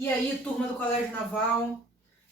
E aí, turma do Colégio Naval,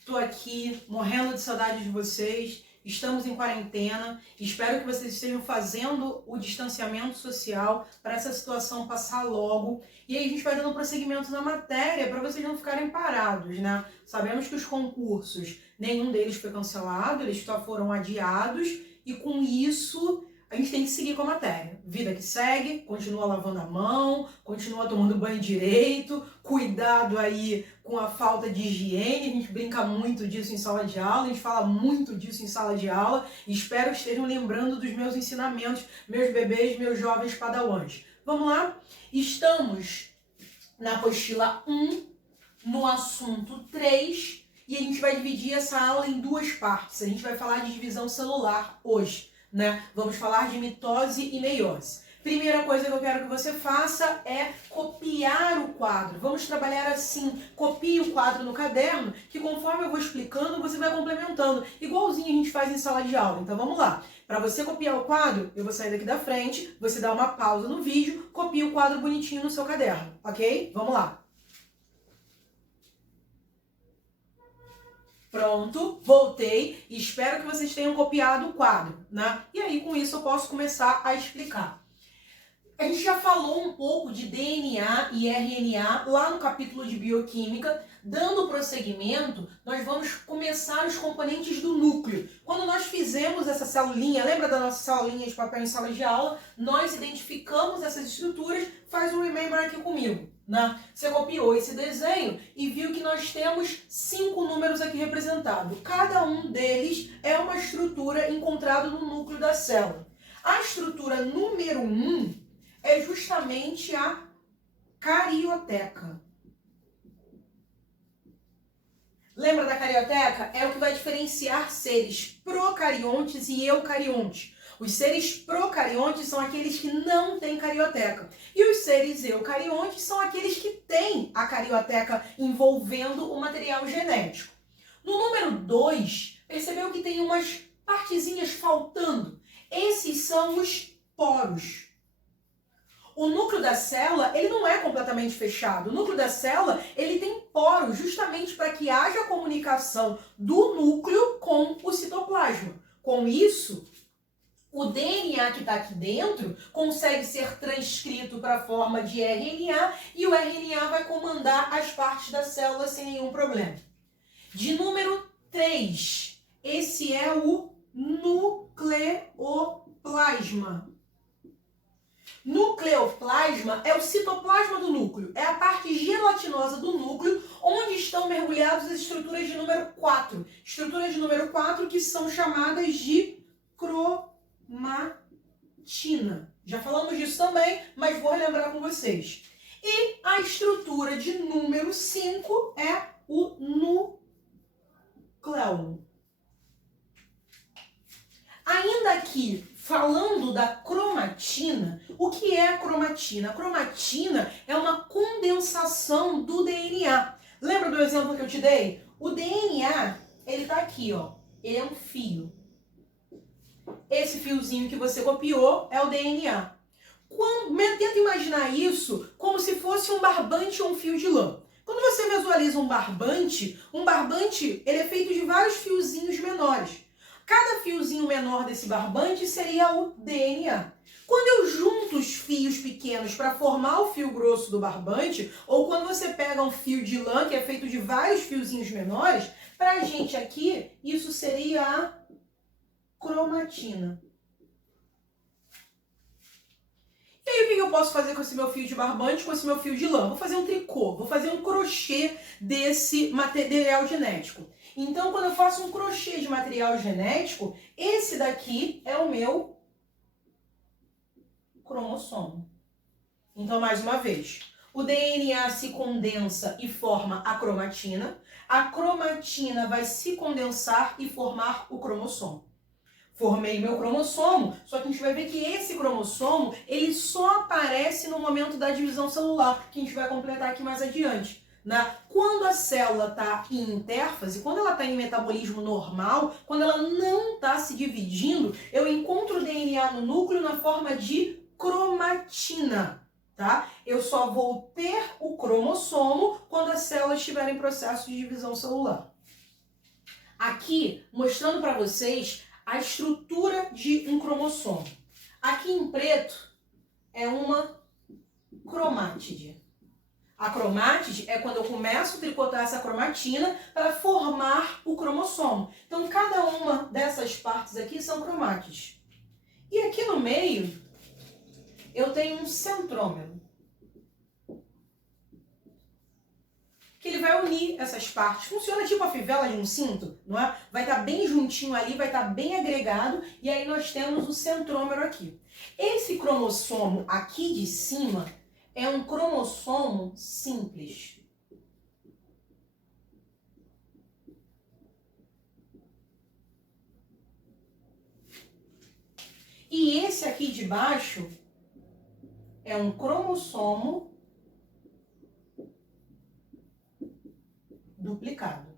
tô aqui morrendo de saudade de vocês. Estamos em quarentena. Espero que vocês estejam fazendo o distanciamento social para essa situação passar logo. E aí a gente vai dando prosseguimento na matéria para vocês não ficarem parados, né? Sabemos que os concursos, nenhum deles foi cancelado, eles só foram adiados. E com isso, a gente tem que seguir com a matéria. Vida que segue, continua lavando a mão, continua tomando banho direito, cuidado aí com a falta de higiene, a gente brinca muito disso em sala de aula, a gente fala muito disso em sala de aula, e espero que estejam lembrando dos meus ensinamentos, meus bebês, meus jovens padawans. Vamos lá? Estamos na apostila 1, no assunto 3, e a gente vai dividir essa aula em duas partes. A gente vai falar de divisão celular hoje, né? Vamos falar de mitose e meiose. Primeira coisa que eu quero que você faça é copiar o quadro. Vamos trabalhar assim, copie o quadro no caderno, que conforme eu vou explicando, você vai complementando, igualzinho a gente faz em sala de aula. Então vamos lá. Para você copiar o quadro, eu vou sair daqui da frente, você dá uma pausa no vídeo, copia o quadro bonitinho no seu caderno, ok? Vamos lá. Pronto, voltei e espero que vocês tenham copiado o quadro, né? E aí com isso eu posso começar a explicar. A gente já falou um pouco de DNA e RNA lá no capítulo de bioquímica. Dando prosseguimento, nós vamos começar os componentes do núcleo. Quando nós fizemos essa celulinha, lembra da nossa celulinha de papel em sala de aula? Nós identificamos essas estruturas, faz um remember aqui comigo, né? Você copiou esse desenho e viu que nós temos 5 números aqui representados. Cada um deles é uma estrutura encontrada no núcleo da célula. A estrutura número 1 é justamente a carioteca. Lembra da carioteca? É o que vai diferenciar seres procariontes e eucariontes. Os seres procariontes são aqueles que não têm carioteca. E os seres eucariontes são aqueles que têm a carioteca envolvendo o material genético. No número 2, percebeu que tem umas partezinhas faltando. Esses são os poros. O núcleo da célula, ele não é completamente fechado. O núcleo da célula, ele tem poros, justamente para que haja comunicação do núcleo com o citoplasma. Com isso, o DNA que está aqui dentro consegue ser transcrito para a forma de RNA e o RNA vai comandar as partes da célula sem nenhum problema. De número 3, esse é o nucleoplasma. Nucleoplasma é o citoplasma do núcleo, é a parte gelatinosa do núcleo, onde estão mergulhadas as estruturas de número 4. Estruturas de número 4 que são chamadas de cromatina. Já falamos disso também, mas vou relembrar com vocês. E a estrutura de número 5 é o núcleo. Ainda aqui, falando da cromatina, o que é a cromatina? A cromatina é uma condensação do DNA. Lembra do exemplo que eu te dei? O DNA, ele tá aqui, ó. Ele é um fio. Esse fiozinho que você copiou é o DNA. Tenta imaginar isso como se fosse um barbante ou um fio de lã. Quando você visualiza um barbante ele é feito de vários fiozinhos menores. Cada fiozinho menor desse barbante seria o DNA. Quando eu junto os fios pequenos para formar o fio grosso do barbante, ou quando você pega um fio de lã que é feito de vários fiozinhos menores, para a gente aqui, isso seria a cromatina. E aí o que eu posso fazer com esse meu fio de barbante, com esse meu fio de lã? Vou fazer um tricô, vou fazer um crochê desse material genético. Então, quando eu faço um crochê de material genético, esse daqui é o meu cromossomo. Então, mais uma vez, o DNA se condensa e forma a cromatina vai se condensar e formar o cromossomo. Formei meu cromossomo, só que a gente vai ver que esse cromossomo, ele só aparece no momento da divisão celular, que a gente vai completar aqui mais adiante. Quando a célula está em intérfase, quando ela está em metabolismo normal, quando ela não está se dividindo, eu encontro o DNA no núcleo na forma de cromatina. tá? Eu só vou ter o cromossomo quando a célula estiver em processo de divisão celular. Aqui, mostrando para vocês a estrutura de um cromossomo. Aqui em preto é uma cromátide. A cromátide é quando eu começo a tricotar essa cromatina para formar o cromossomo. Então, cada uma dessas partes aqui são cromátides. E aqui no meio, eu tenho um centrômero, que ele vai unir essas partes. Funciona tipo a fivela de um cinto, não é? Vai estar bem juntinho ali, vai estar bem agregado, e aí nós temos o centrômero aqui. Esse cromossomo aqui de cima é um cromossomo simples. E esse aqui de baixo é um cromossomo duplicado.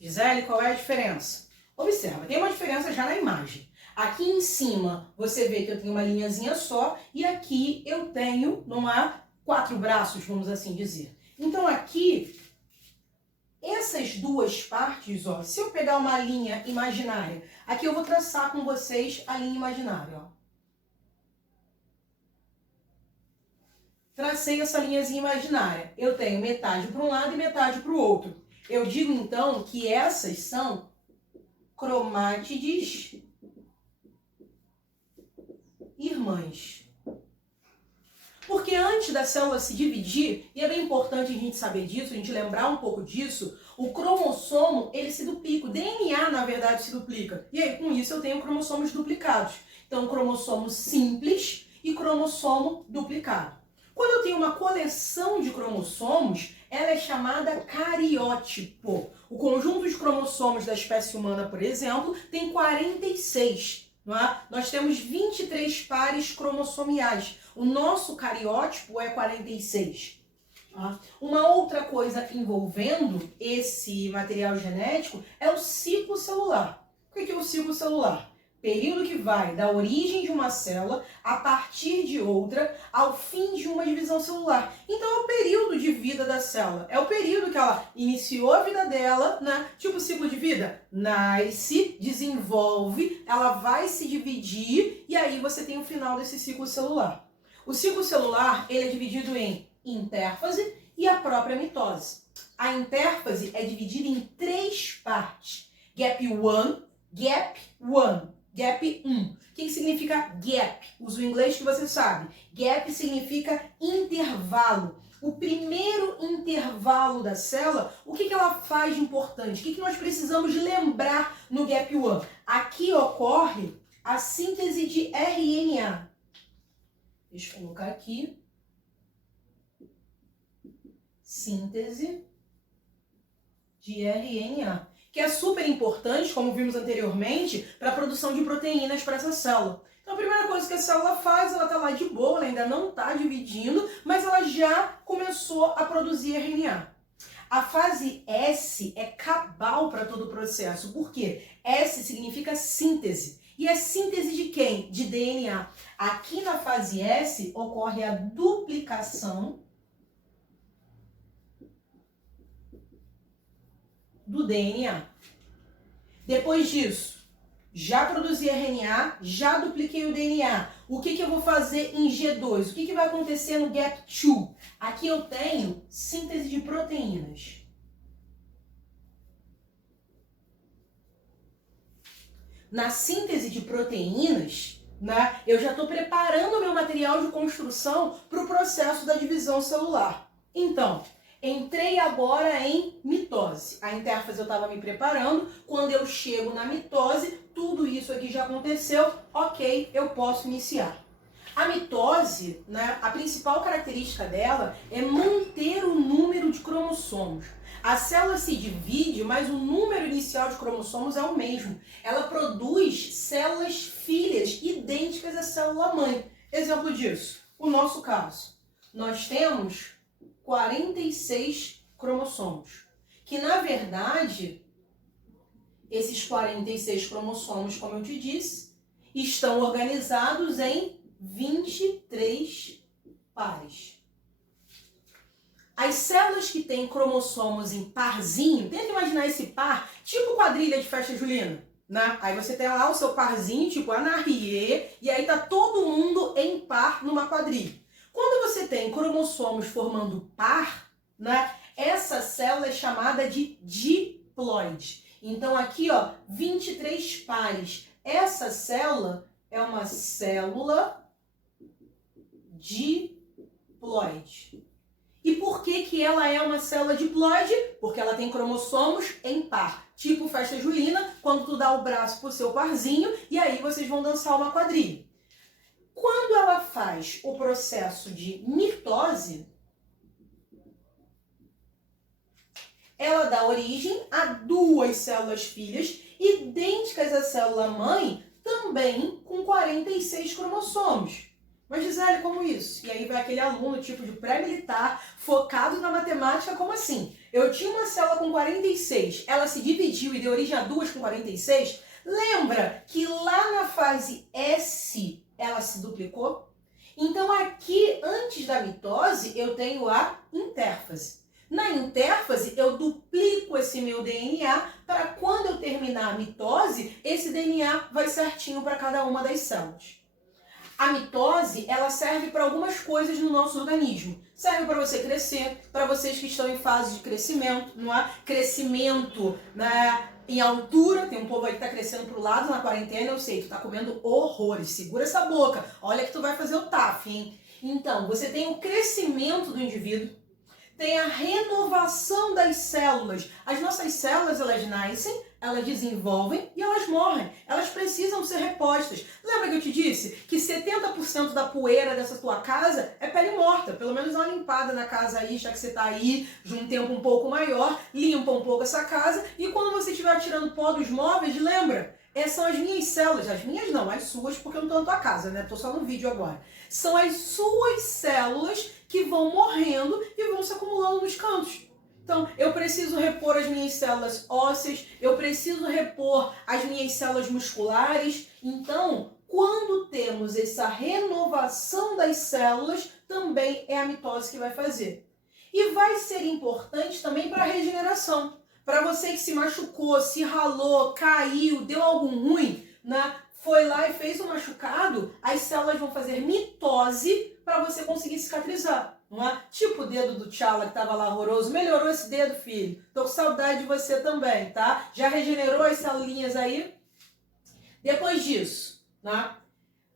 Gisele, qual é a diferença? Observa, tem uma diferença já na imagem. Aqui em cima, você vê que eu tenho uma linhazinha só, e aqui eu tenho, não há 4 braços, vamos assim dizer. Então aqui, essas duas partes, ó, se eu pegar uma linha imaginária, aqui eu vou traçar com vocês a linha imaginária, ó. Tracei essa linhazinha imaginária. Eu tenho metade para um lado e metade para o outro. Eu digo, então, que essas são cromátides irmãs. Porque antes da célula se dividir, e é bem importante a gente saber disso, a gente lembrar um pouco disso, o cromossomo, ele se duplica. O DNA, na verdade, se duplica. E aí, com isso, eu tenho cromossomos duplicados. Então, cromossomo simples e cromossomo duplicado. Quando eu tenho uma coleção de cromossomos, ela é chamada cariótipo. O conjunto de cromossomos da espécie humana, por exemplo, tem 46. Não é? Nós temos 23 pares cromossomiais. O nosso cariótipo é 46. Tá? Uma outra coisa envolvendo esse material genético é o ciclo celular. O que é o ciclo celular? Período que vai da origem de uma célula a partir de outra ao fim de uma divisão celular. Então é o período de vida da célula. É o período que ela iniciou a vida dela, né? Tipo ciclo de vida. Nasce, desenvolve, ela vai se dividir e aí você tem o final desse ciclo celular. O ciclo celular ele é dividido em intérfase e a própria mitose. A intérfase é dividida em 3 partes. Gap 1, Gap 1. Gap 1. O que significa gap? Usa o inglês que você sabe. Gap significa intervalo. O primeiro intervalo da célula, o que ela faz de importante? O que nós precisamos lembrar no Gap 1? Aqui ocorre a síntese de RNA. Deixa eu colocar aqui. Síntese de RNA. Que é super importante, como vimos anteriormente, para a produção de proteínas para essa célula. Então a primeira coisa que a célula faz, ela está lá de boa, ela ainda não está dividindo, mas ela já começou a produzir RNA. A fase S é cabal para todo o processo. Por quê? S significa síntese. E é síntese de quem? De DNA. Aqui na fase S ocorre a duplicação do DNA. Depois disso, já produzi RNA, já dupliquei o DNA. O que eu vou fazer em G2? O que vai acontecer no Gap 2? Aqui eu tenho síntese de proteínas. Na síntese de proteínas, né, eu já estou preparando o meu material de construção para o processo da divisão celular. Então, entrei agora em mitose. A intérfase eu estava me preparando. Quando eu chego na mitose, tudo isso aqui já aconteceu. Ok, eu posso iniciar. A mitose, né, a principal característica dela é manter o número de cromossomos. A célula se divide, mas o número inicial de cromossomos é o mesmo. Ela produz células filhas idênticas à célula-mãe. Exemplo disso, o nosso caso. Nós temos 46 cromossomos, que na verdade, esses 46 cromossomos, como eu te disse, estão organizados em 23 pares. As células que têm cromossomos em parzinho, tenta imaginar esse par, tipo quadrilha de festa julina, né? Aí você tem lá o seu parzinho, tipo Anarrie, e aí tá todo mundo em par numa quadrilha. Quando você tem cromossomos formando par, né, essa célula é chamada de diploide. Então aqui, ó, 23 pares. Essa célula é uma célula diploide. E por que ela é uma célula diploide? Porque ela tem cromossomos em par. Tipo festa julina, quando tu dá o braço pro seu parzinho e aí vocês vão dançar uma quadrilha. Quando ela faz o processo de mitose, ela dá origem a duas células filhas idênticas à célula mãe, também com 46 cromossomos. Mas, Gisele, como isso? E aí vai aquele aluno tipo de pré-militar, focado na matemática, como assim? Eu tinha uma célula com 46, ela se dividiu e deu origem a duas com 46? Lembra que lá na fase S ela se duplicou? Então aqui, antes da mitose, eu tenho a intérfase. Na intérfase, eu duplico esse meu DNA para quando eu terminar a mitose, esse DNA vai certinho para cada uma das células. A mitose, ela serve para algumas coisas no nosso organismo. Serve para você crescer, para vocês que estão em fase de crescimento, não é? Crescimento, né, em altura, tem um povo aí que está crescendo para o lado na quarentena, eu sei, tu está comendo horrores, segura essa boca, olha que tu vai fazer o TAF, hein? Então, você tem o crescimento do indivíduo, tem a renovação das células. As nossas células, elas nascem, elas desenvolvem e elas morrem. Elas precisam ser repostas. Lembra que eu te disse que 70% da poeira dessa tua casa é pele morta? Pelo menos uma limpada na casa aí, já que você está aí de um tempo um pouco maior, limpa um pouco essa casa e quando você estiver tirando pó dos móveis, lembra? Essas são as minhas células, as minhas não, as suas, porque eu não estou na tua casa, né? Estou só no vídeo agora. São as suas células que vão morrendo e vão se acumulando nos cantos. Então, eu preciso repor as minhas células ósseas, eu preciso repor as minhas células musculares. Então, quando temos essa renovação das células, também é a mitose que vai fazer. E vai ser importante também para a regeneração. Para você que se machucou, se ralou, caiu, deu algum ruim, né? Foi lá e fez um machucado, as células vão fazer mitose para você conseguir cicatrizar. Não é? Tipo o dedo do T'Challa que estava lá horroroso. Melhorou esse dedo, filho. Tô com saudade de você também, tá? Já regenerou as celulinhas aí? Depois disso, né?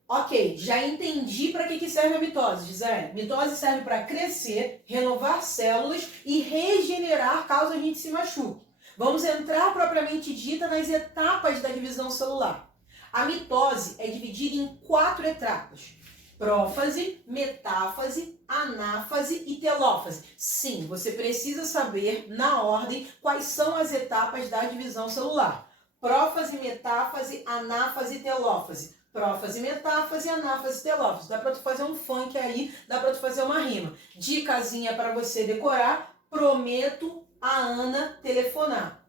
Ok, já entendi para que serve a mitose, Gisele. Mitose serve para crescer, renovar células e regenerar caso a gente se machuque. Vamos entrar propriamente dita nas etapas da divisão celular. A mitose é dividida em 4 etapas. Prófase, metáfase, anáfase e telófase. Sim, você precisa saber, na ordem, quais são as etapas da divisão celular. Prófase, metáfase, anáfase e telófase. Prófase, metáfase, anáfase, telófase. Dá pra tu fazer um funk aí, dá pra tu fazer uma rima. Dicasinha pra você decorar. Prometo a Ana telefonar.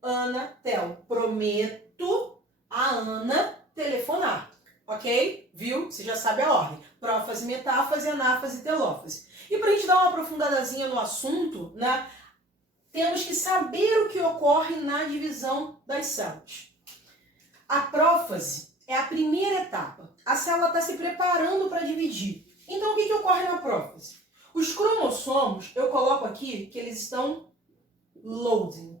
Anatel. Prometo a Ana telefonar. Ok? Viu? Você já sabe a ordem. Prófase, metáfase, anáfase e telófase. E pra gente dar uma aprofundadazinha no assunto, né? Temos que saber o que ocorre na divisão das células. A prófase é a primeira etapa. A célula está se preparando para dividir. Então, o que ocorre na prófase? Os cromossomos, eu coloco aqui que eles estão loading.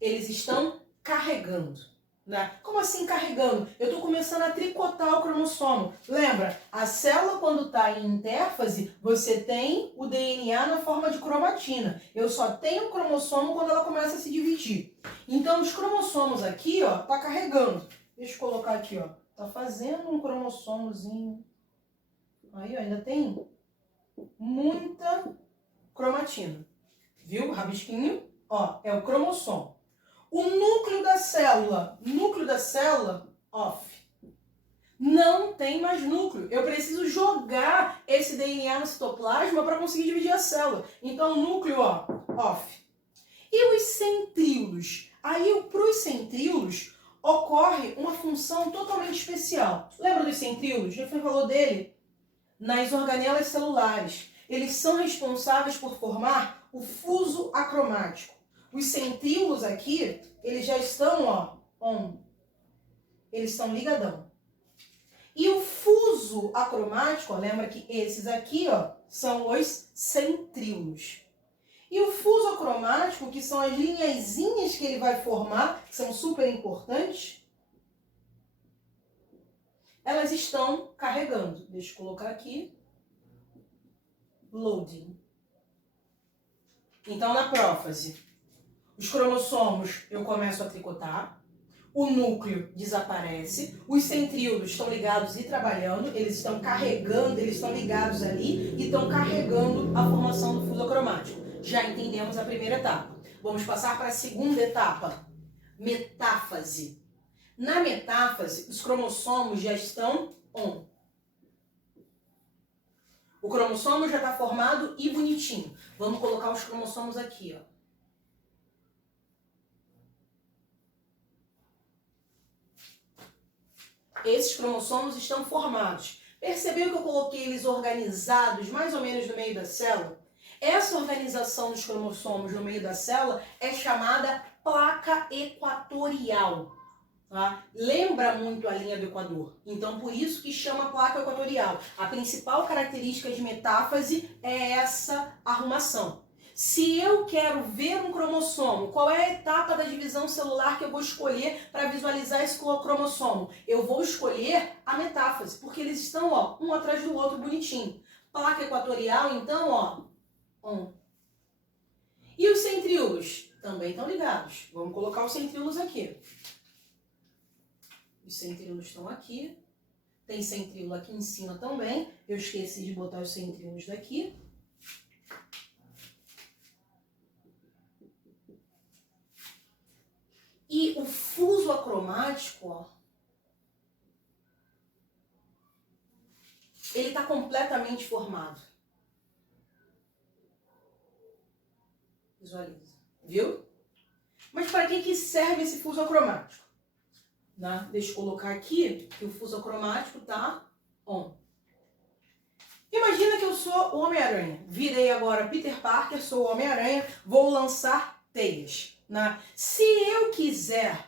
Eles estão carregando. Né? Como assim carregando? Eu estou começando a tricotar o cromossomo. Lembra? A célula, quando está em intérfase, você tem o DNA na forma de cromatina. Eu só tenho o cromossomo quando ela começa a se dividir. Então, os cromossomos aqui, ó, tá carregando. Deixa eu colocar aqui, ó. Tá fazendo um cromossomozinho. Aí, ó, ainda tem muita cromatina. Viu? Rabisquinho, ó, é o cromossomo. O núcleo da célula, off. Não tem mais núcleo. Eu preciso jogar esse DNA no citoplasma para conseguir dividir a célula. Então, o núcleo, ó, off. E os centríolos? Aí, para os centríolos, ocorre uma função totalmente especial. Lembra dos centríolos? Já falou dele? Nas organelas celulares. Eles são responsáveis por formar o fuso acromático. Os centríolos aqui, eles já estão, ó, eles estão ligadão. E o fuso acromático, ó, lembra que esses aqui, ó, são os centríolos. E o fuso acromático, que são as linhazinhas que ele vai formar, que são super importantes, elas estão carregando. Deixa eu colocar aqui. Loading. Então, na prófase, os cromossomos eu começo a tricotar, o núcleo desaparece, os centríolos estão ligados e trabalhando, eles estão carregando, eles estão ligados ali e estão carregando a formação do fuso acromático. Já entendemos a primeira etapa. Vamos passar para a segunda etapa, metáfase. Na metáfase, os cromossomos já estão on. O cromossomo já está formado e bonitinho. Vamos colocar os cromossomos aqui, ó. Esses cromossomos estão formados. Percebeu que eu coloquei eles organizados mais ou menos no meio da célula? Essa organização dos cromossomos no meio da célula é chamada placa equatorial. Tá? Lembra muito a linha do Equador. Então, por isso que chama placa equatorial. A principal característica de metáfase é essa arrumação. Se eu quero ver um cromossomo, qual é a etapa da divisão celular que eu vou escolher para visualizar esse cromossomo? Eu vou escolher a metáfase, porque eles estão, ó, um atrás do outro bonitinho. Placa equatorial, então, ó, on. E os centríolos? Também estão ligados. Vamos colocar os centríolos aqui. Os centríolos estão aqui. Tem centríolo aqui em cima também. Eu esqueci de botar os centríolos daqui. E o fuso acromático, ó, ele está completamente formado. Visualiza. Viu? Mas para que serve esse fuso acromático? Né? Deixa eu colocar aqui que o fuso acromático está on. Imagina que eu sou o Homem-Aranha. Virei agora Peter Parker, sou o Homem-Aranha, vou lançar teias. Né? Se eu quiser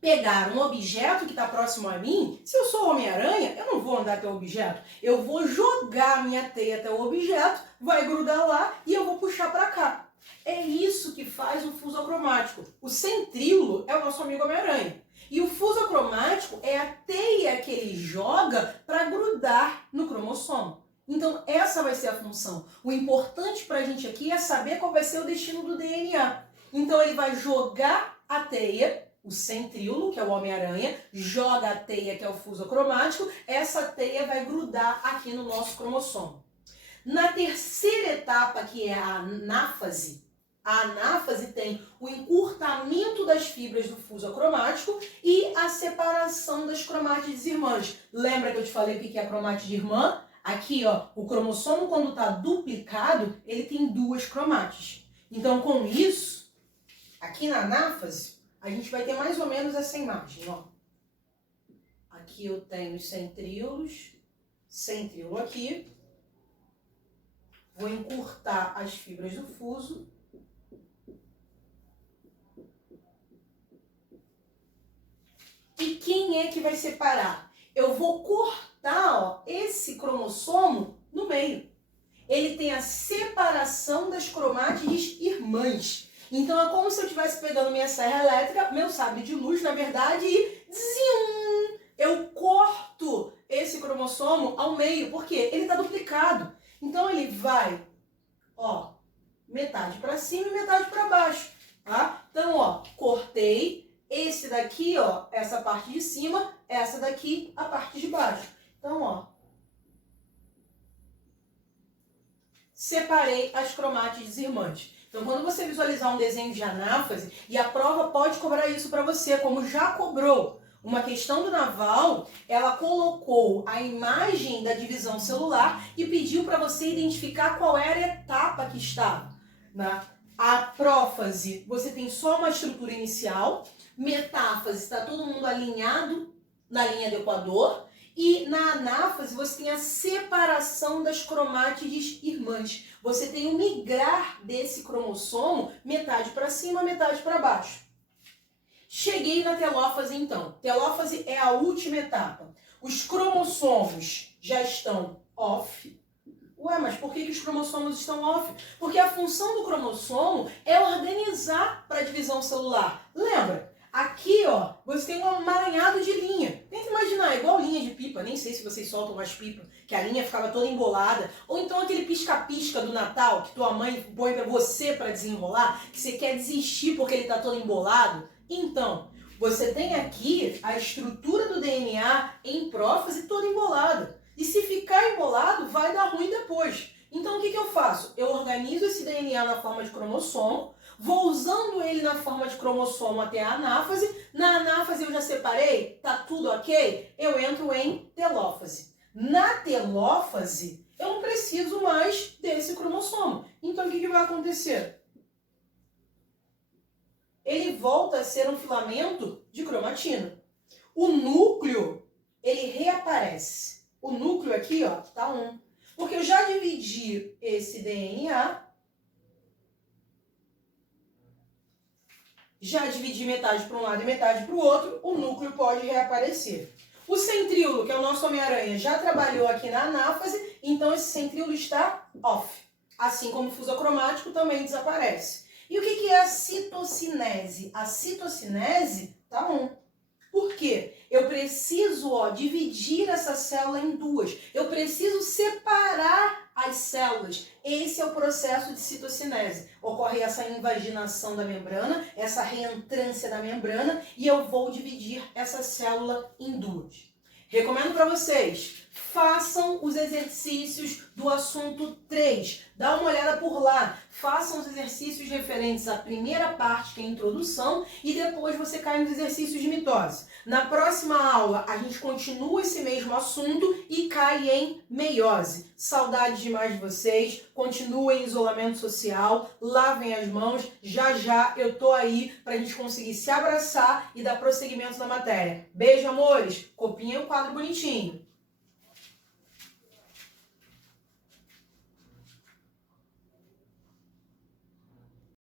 pegar um objeto que está próximo a mim, se eu sou o Homem-Aranha, eu não vou andar até o objeto, eu vou jogar a minha teia até o objeto, vai grudar lá e eu vou puxar para cá. É isso que faz o fuso acromático. O centríolo é o nosso amigo Homem-Aranha. E o fuso acromático é a teia que ele joga para grudar no cromossomo. Então, essa vai ser a função. O importante para a gente aqui é saber qual vai ser o destino do DNA. Então, ele vai jogar a teia, o centríolo, que é o Homem-Aranha, joga a teia, que é o fuso acromático, essa teia vai grudar aqui no nosso cromossomo. Na terceira etapa, que é a anáfase tem o encurtamento das fibras do fuso acromático e a separação das cromátides irmãs. Lembra que eu te falei o que é a cromátide irmã? Aqui, ó, o cromossomo, quando está duplicado, ele tem duas cromátides. Então, com isso, aqui na anáfase, a gente vai ter mais ou menos essa imagem, ó. Aqui eu tenho os centríolos, centríolo aqui. Vou encurtar as fibras do fuso. E quem é que vai separar? Eu vou cortar, ó, esse cromossomo no meio. Ele tem a separação das cromátides irmãs. Então é como se eu estivesse pegando minha serra elétrica, meu sabre de luz, na verdade, e zim, eu corto esse cromossomo ao meio, porque ele está duplicado. Então ele vai, ó, metade para cima e metade para baixo, tá? Então, ó, cortei. Esse daqui, ó, essa parte de cima, essa daqui, a parte de baixo. Então, ó, separei as cromátides irmãs. Então, quando você visualizar um desenho de anáfase, e a prova pode cobrar isso para você, como já cobrou. Uma questão do Naval, ela colocou a imagem da divisão celular e pediu para você identificar qual era a etapa que estava, né? A prófase, você tem só uma estrutura inicial. Metáfase, está todo mundo alinhado na linha do equador. E na anáfase, você tem a separação das cromátides irmãs. Você tem o migrar desse cromossomo, metade para cima, metade para baixo. Cheguei na telófase, então. Telófase é a última etapa. Os cromossomos já estão off. Ué, mas por que os cromossomos estão off? Porque a função do cromossomo é organizar para a divisão celular. Lembra? Aqui, ó, você tem um amaranhado de linha. Tenta imaginar, igual linha de pipa. Nem sei se vocês soltam mais pipa, que a linha ficava toda embolada. Ou então aquele pisca-pisca do Natal, que tua mãe põe para você para desenrolar, que você quer desistir porque ele está todo embolado. Então, você tem aqui a estrutura do DNA em prófase toda embolada. E se ficar embolado, vai dar ruim depois. Então, o que eu faço? Eu organizo esse DNA na forma de cromossomo, vou usando ele na forma de cromossomo até a anáfase. Na anáfase eu já separei, tá tudo ok? Eu entro em telófase. Na telófase, eu não preciso mais desse cromossomo. Então, o que vai acontecer? Ele volta a ser um filamento de cromatina. O núcleo, ele reaparece. O núcleo aqui, ó, tá 1. Porque eu já dividi esse DNA, já dividi metade para um lado e metade para o outro, o núcleo pode reaparecer. O centríolo, que é o nosso Homem-Aranha, já trabalhou aqui na anáfase, então esse centríolo está off. Assim como o fusocromático também desaparece. E o que é a citocinese? A citocinese tá 1. Por quê? Eu preciso, ó, dividir essa célula em duas. Eu preciso separar as células. Esse é o processo de citocinese. Ocorre essa invaginação da membrana, essa reentrância da membrana, e eu vou dividir essa célula em duas. Recomendo para vocês, façam os exercícios do assunto 3. Dá uma olhada por lá. Façam os exercícios referentes à primeira parte, que é a introdução, e depois você cai nos exercícios de mitose. Na próxima aula, a gente continua esse mesmo assunto e cai em meiose. Saudades demais de vocês. Continuem em isolamento social. Lavem as mãos. Já já eu tô aí pra gente conseguir se abraçar e dar prosseguimento na matéria. Beijo, amores. Copinha e o quadro bonitinho.